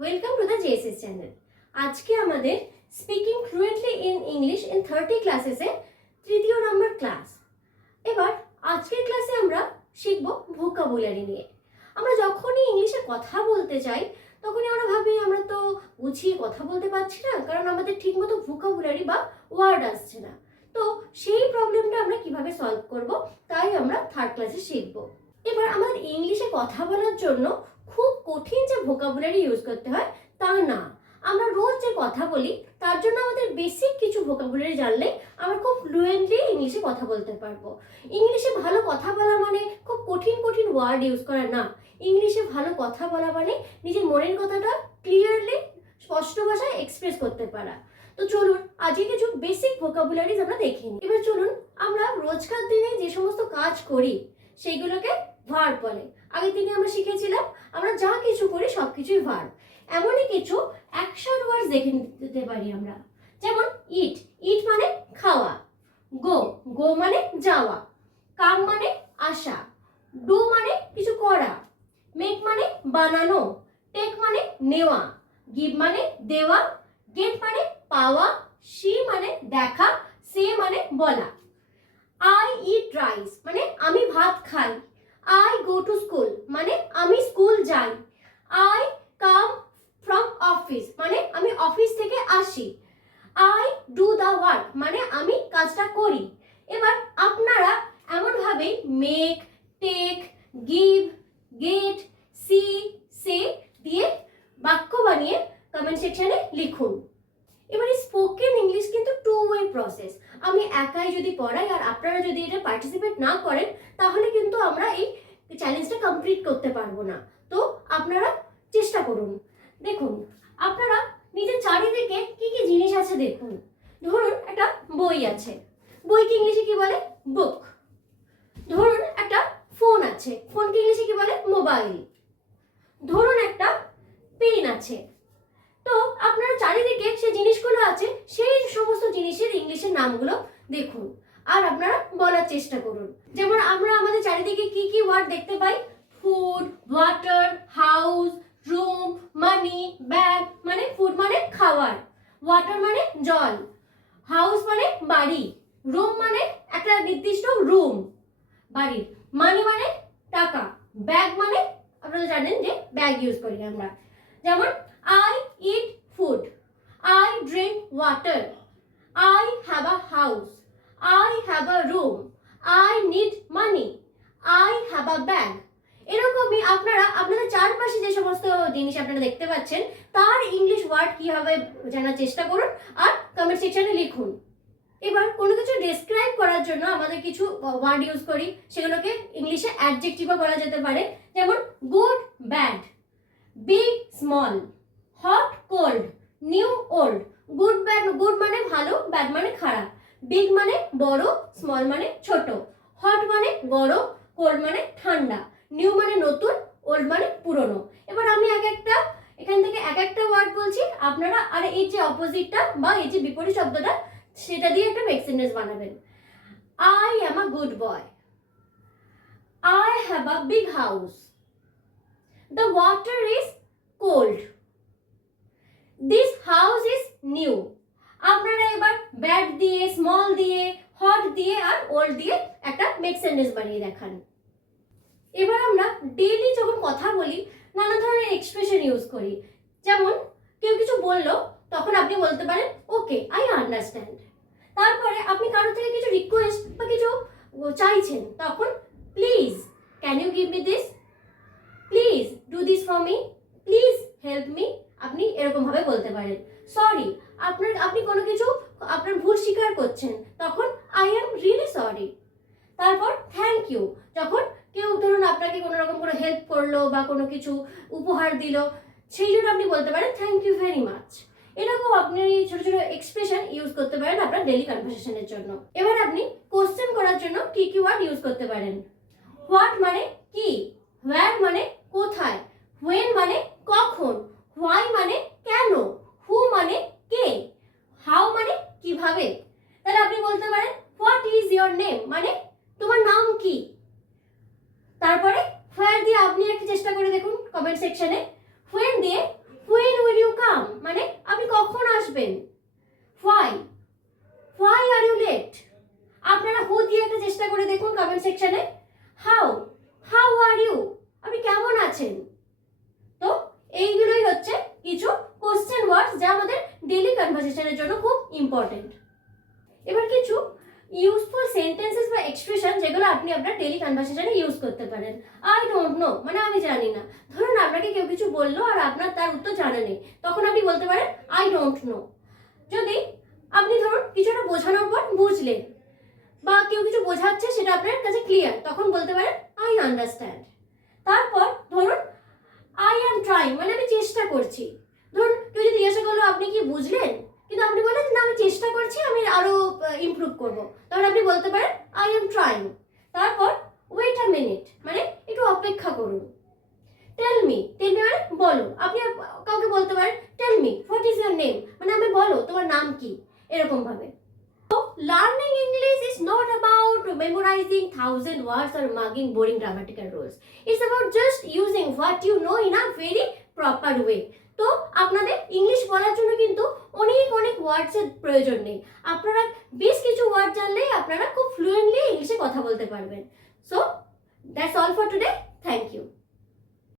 Welcome to the JSS channel. আজকে আমাদের speaking fluently in English in 30 ক্লাসেসে তৃতীয় নম্বর class. এবার আজকের ক্লাসে আমরা শিখব ভোকাবুলারি নিয়ে। আমরা যখনই ইংলিশে কথা বলতে চাই তখনই আমরা ভাবি আমরা তো গুছিয়ে কথা বলতে পারছি না, কারণ আমাদের ঠিকমতো ভোকাবুলারি বা ওয়ার্ড আসছে না। তো সেই প্রবলেমটা আমরা কিভাবে সলভ করব তাই আমরা থার্ড ক্লাসে শিখব। এবার আমাদের ইংলিশে কথা বলার জন্য খুব কঠিন যে ভোকাবুলারি ইউজ করতে হয় তা না। আমরা রোজ যে কথা বলি তার জন্য আমাদের বেসিক কিছু ভোকাবুলারি জানলে আমরা খুব ফ্লুয়েন্টলি ইংলিশে কথা বলতে পারবো। ইংলিশে ভালো কথা বলা মানে খুব কঠিন কঠিন ওয়ার্ড ইউজ করা না। ইংলিশে ভালো কথা বলা মানে নিজের মনের কথাটা ক্লিয়ারলি স্পষ্ট ভাষায় এক্সপ্রেস করতে পারা। তো চলুন আজকে কিছু বেসিক ভোকাবুলারিজ আমরা দেখে নিই। এবার চলুন আমরা রোজকার দিনে যে সমস্ত কাজ করি সেইগুলোকে ভার্ব বলে। আগের দিনে আমরা শিখেছিলাম আমরা যা কিছু করি সব কিছুই ভার্ব। এমনই কিছু অ্যাকশন ওয়ার্ডস দেখে নিতে পারি আমরা, যেমন ইট। ইট মানে খাওয়া। গো। গো মানে যাওয়া। কাম মানে আসা। ডু মানে কিছু করা। মেক মানে বানানো। টেক মানে নেওয়া। গিভ মানে দেওয়া। গেট মানে পাওয়া। সি মানে দেখা। সে মানে বলা। আই ইট রাইস মানে আমি ভাত খাই। আই গো টু স্কুল মানে আমি স্কুল যাই। আই কাম ফ্রম অফিস মানে আমি অফিস থেকে আসি। আই ডু দ্য ওয়ার্ক মানে আমি কাজটা করি। এবার আপনারা এমনভাবে make, take, give, get, see, say দিয়ে বাক্য বানিয়ে কমেন্ট সেকশনে লিখুন। এবার এই স্পোকেন ইংলিশ কিন্তু 2 ওয়ে প্রসেস। আমি একাই যদি পড়াই আর আপনারা যদি এটা পার্টিসিপেট না করেন তাহলে কিন্তু আমরা এই চ্যালেঞ্জটা কমপ্লিট করতে পারবো না। তো আপনারা চেষ্টা করুন। দেখুন আপনারা নিজের চারিদিকে কি কি জিনিস আছে দেখুন। ধরুন একটা বই আছে, বইকে ইংলিশে কি বলে? বুক। ধরুন একটা ফোন আছে, ফোনকে ইংলিশে কি বলে? মোবাইল। ধরুন একটা পেন আছে। তো আপনারা চারিদিকে যে জিনিসগুলো আছে সেই সমস্ত জিনিসের ইংলিশের নামগুলো দেখুন আর আপনারা বলার চেষ্টা করুন। যেমন আমরা আমাদের চারিদিকে কি কি ওয়ার্ড দেখতে পাই? ফুড, ওয়াটার, হাউস, রুম, মানি, ব্যাগ। মানে ফুড মানে খাবার, ওয়াটার মানে জল, হাউস মানে বাড়ি, রুম মানে একটা নির্দিষ্ট রুম বাড়ির, মানি মানে টাকা, ব্যাগ মানে আপনারা জানেন যে ব্যাগ ইউজ করি আমরা। যেমন I eat food, I drink water, I have a house, I have a room, I need money, I have a bag। এরকমই আপনারা আপনাদের চারপাশে যে সমস্ত জিনিস আপনারা দেখতে পাচ্ছেন তার ইংলিশ ওয়ার্ড কিভাবে জানার চেষ্টা করুন আর কমেন্ট সেকশনে লিখুন। এবার কোনো কিছু ডেসক্রাইব করার জন্য আমাদের কিছু ওয়ার্ড ইউজ করি, সেগুলোকে ইংলিশে অ্যাডজেক্টিভও বলা যেতে পারে। যেমন good, bad, big, small, hot, cold, new, old. Good bad, good মানে ভালো, ব্যাড মানে খারাপ, বিগ মানে বড়, স্মল মানে ছোট, হট মানে গরম, কোল্ড মানে ঠান্ডা, নিউ মানে নতুন, ওল্ড মানে পুরনো। এবার আমি এখান থেকে এক একটা ওয়ার্ড বলছি, আপনারা আর এই যে অপোজিটটা বা এই যে বিপরীত শব্দটা সেটা দিয়ে একটা মেক সেন্টেন্স বানাবেন। I am a good boy, I have a big house, the water is cold, this house is new। আপনারা এবার ব্যাড দিয়ে, স্মল দিয়ে, হট দিয়ে আর ওল্ড দিয়ে একটা মেক সেন্টেন্স বানিয়ে দেখান। এবার আমরা ডেইলি যখন কথা বলি নানা ধরনের এক্সপ্রেশন ইউজ করি। যেমন কেউ কিছু বললো তখন আপনি বলতে পারেন ওকে, আই আন্ডারস্ট্যান্ড। তারপরে আপনি কারো থেকে কিছু রিকোয়েস্ট বা কিছু চাইছেন তখন please can you give me this, please do this for me, please help me. আপনি এরকম ভাবে বলতে পারেন। সরি, আপনি কোনো কিছু আপনার ভুল স্বীকার করছেন তখন আই এম রিয়েলি সরি। তারপর থ্যাংক ইউ, যখন কেউ ধরুন আপনাকে কোনো রকম কোনো হেল্প করলো বা কোনো কিছু উপহার দিল সেই জন্য আপনি বলতে পারেন থ্যাংক ইউ ভেরি মাচ। এরকম আপনি ছোট ছোট এক্সপ্রেশন ইউজ করতে পারেন আপনার ডেইলি কনভারসেশনের জন্য। এবার আপনি কোশ্চেন করার জন্য কি কি ওয়ার্ড ইউজ করতে পারেন। হোয়াট মানে কি, হোয়ার মানে কোথায়, হোয়েন মানে কখন, হোয়াই মানে কেন, হু মানে কে, হাউ মানে কিভাবে। তাহলে আপনি বলতে পারেন হোয়াট ইজ ইয়োর নেম মানে তোমার নাম কি। তারপরে হোয়ার দিয়ে আপনি একটা চেষ্টা করে দেখুন কমেন্ট সেকশনে। হোয়েন দিয়ে হোয়েন কনভারসেশনের জন্য খুব ইম্পর্টেন্ট। এবার কিছু ইউজফুল সেন্টেন্সেস বা এক্সপ্রেশন যেগুলো আপনি আপনার ডেইলি কনভারসেশনে ইউজ করতে পারেন। আই ডোন্ট নো মানে আমি জানি না। ধরুন আপনাকে কেউ কিছু বললো আর আপনার তার উত্তর জানা নেই, তখন আপনি বলতে পারেন আই ডোন্ট নো। যদি আপনি ধরুন কিছুটা বোঝানোর পর বুঝলেন বা কেউ কিছু বোঝাচ্ছে সেটা আপনার কাছে ক্লিয়ার, তখন বলতে পারেন আই আন্ডারস্ট্যান্ড। তারপর ধরুন আই অ্যাম ট্রাইং মানে আমি চেষ্টা করছি। ধরুন কেউ যদি জিজ্ঞাসা করলো আপনি কি বুঝলেন, কিন্তু আপনি বললেন না আমি চেষ্টা করছি, আমি আরো ইমপ্রুভ করব, তখন আপনি বলতে পারেন আই অ্যাম ট্রাইং। তারপর ওয়েট আ মিনিট মানে একটু অপেক্ষা করুন। টেল মি মানে বলো, আপনি কাউকে বলতে পারেন tell me what is your name মানে আমি বলো তোমার নাম কি, এরকম ভাবে। Learning English is not about memorizing 1,000 words or mugging boring grammatical rules. It's about just using what you know in a very proper way. তো আপনাদের ইংলিশ বলার জন্য কিন্তু অনেক অনেক ওয়ার্ডসের প্রয়োজন নেই। আপনারা বেশ কিছু ওয়ার্ড জানলেই আপনারা খুব ফ্লুয়েন্টলি ইংলিশে কথা বলতে পারবেন। So that's all for today. Thank you.